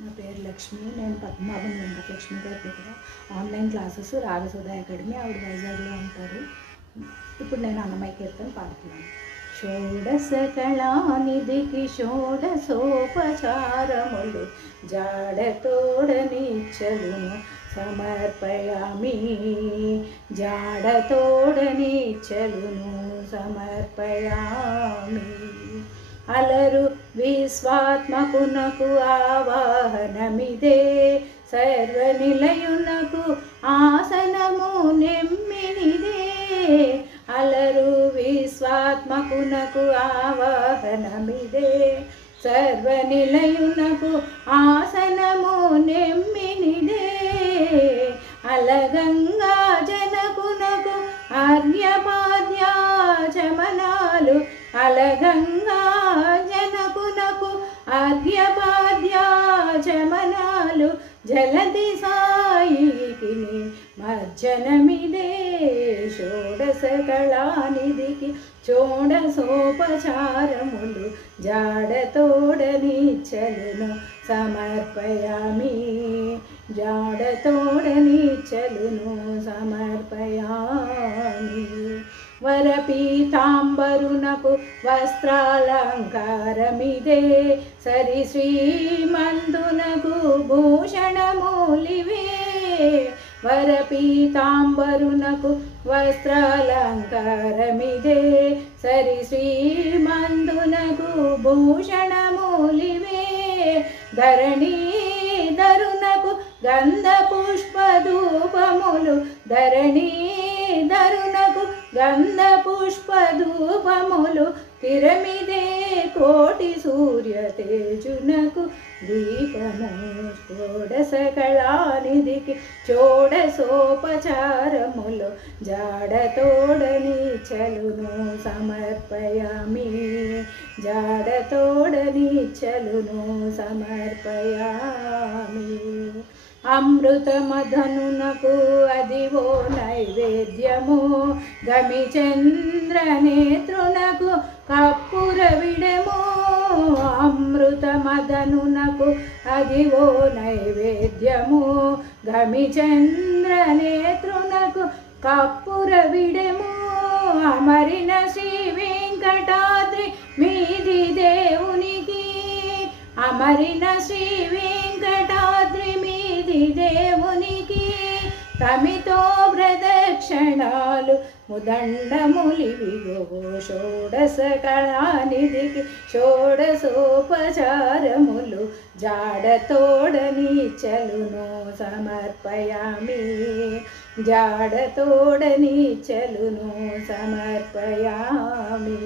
నా పేరు లక్ష్మి. నేను పద్మనాభం వెంకటలక్ష్మి గారి దగ్గర ఆన్లైన్ క్లాసెస్ రాగసుధ అకాడమీ, ఆవిడ వైజాగ్లో ఉంటారు. ఇప్పుడు నేను అన్నమయ్య కీర్తన పాడుతున్నాను. షోడశ కళానిధికి షోడశోపచారములు జాడతోడనిచ్చలును సమర్పయామి. జాడతోడనిచ్చలును సమర్పయామి. అలరు విశ్వాత్మకునకు ఆవాహనమిదే, సర్వనిలయునకు ఆసనము నెమ్మినిదే. అలరు విశ్వాత్మకునకు ఆవాహనమిదే, సర్వనిలయునకు ఆసనము నెమ్మినిదే. అలగంగా జనకునకు ఆర్యపాద్యాచమనాలు, అలగంగా జనకునకు ఆర్యపాద్యాచమనాలు, జలది సాయికి మజ్జనమిదే. షోడశ కళానిధికి షోడశోపచారములు జాడతోడనిచ్చలును సమర్పయామి. జాడతోడనిచ్చలును సమర్పయామి. వరపీతాంబరునకు వస్త్రాలంకారమిదే, సరి శ్రీమంతునకు భూషణమూలివే. వరపీతాంబరునకు వస్త్రాలంకారమిదే, సరి శ్రీమంతునకు భూషణమూలివే. ధరణీధరునకు గంధ పుష్పధూపములు, ధరణీధరునకు గంధ పుష్పధూపములు, తిరమిదే కోటి సూర్య తేజునకు దీపము. షోడశ కళానిధికి షోడశోపచారములు జాడతోడనిచ్చలును సమర్పయామి. జాడతోడనిచ్చలును సమర్పయామి. అమృతమధనునకు అదివో నైవేద్యము, గమిచంద్రనేత్రునకు కప్పుర విడము. అమృతమధనునకు అదివో నైవేద్యము, గమిచంద్రనేత్రునకు కప్పుర విడము. అమరిన శ్రీ వెంకటాద్రి మీది దేవునికి, అమరిన శ్రీ వెంకటాద్రి మీది దేవునికి, తమితో ప్రదక్షిణాలు ముదండములివిగో. షోడశ కళానిధికి షోడశోపచారములు జాడతోడనిచ్చలును సమర్పయామి. జాడతోడనిచ్చలును సమర్పయామి.